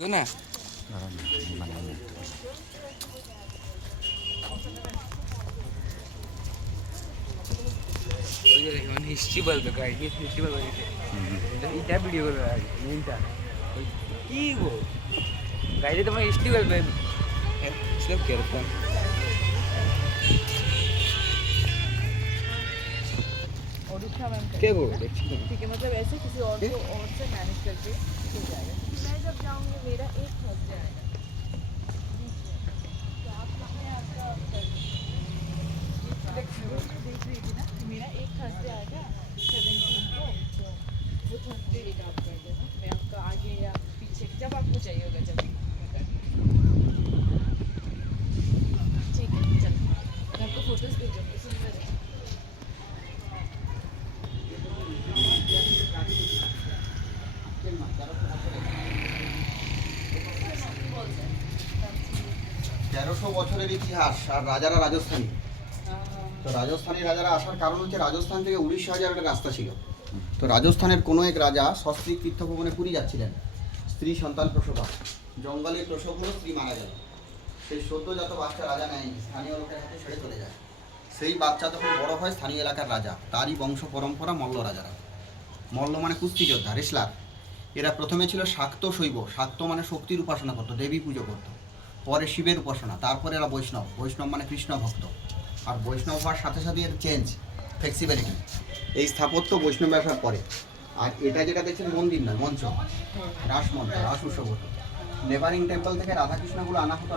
না হিস্ট্রি বলবে guide history বলবে এটা ভিডিও করবে আগে মেনটা কি গো গাইডে তোমার হিস্ট্রি বলবে सब करता उड़ीसा मैम क्या बोल ठीक है मतलब ऐसे किसी और को और से मैनेज करके हो जाएगा मैं जब जाऊंगी मेरा एक थर्सडे आएगा तो आप अपने आपका देख रही थी ना मेरा एक थर्सडे आएगा 17 को तो वो थर्सडे डेट आप कर देना मैं आपका आगे या पीछे जब आपको चाहिए होगा जब ठीक है चलो मैं आपको फोटोज भेजूँगी सुंदर है 1300 বছরের ইতিহাস আর রাজারা রাজস্থানী। তো রাজস্থানী রাজারা আসার কারণ হচ্ছে রাজস্থান থেকে উড়িষ্যা যাওয়ার একটা রাস্তা ছিল। তো রাজস্থানের কোনো এক রাজা সস্ত্রী তীর্থভ্রমণে পুরী যাচ্ছিলেন, স্ত্রী সন্তান প্রসবা, জঙ্গলে প্রসব হলো, স্ত্রী মারা গেল। সেই সদ্যজাত বাচ্চা রাজা নেয়নি, স্থানীয় লোকের হাতে ছেড়ে চলে যায়। সেই বাচ্চা তখন বড় হয় স্থানীয় এলাকার রাজা, তারই বংশ পরম্পরা মল্ল রাজারা। মল্ল মানে কুস্তি যোদ্ধা, রেসলার। এরা প্রথমে ছিল শাক্ত শৈব, শাক্ত মানে শক্তির উপাসনা করতো, দেবী পুজো করতো। পরে শিবের উপাসনা, তারপরে এরা বৈষ্ণব, বৈষ্ণব মানে কৃষ্ণ ভক্ত। আর বৈষ্ণব হওয়ার সাথে সাথে এর চেঞ্জ, ফ্লেক্সিবিলিটি, এই স্থাপত্য বৈষ্ণব আসার পরে। আর এটা যেটা দেখছেন মন্দির নয়, মঞ্চ, রাসমঞ্চ, রাস উৎসব হতো। নেভারিং টেম্পল থেকে রাধাকৃষ্ণগুলো আনা হতো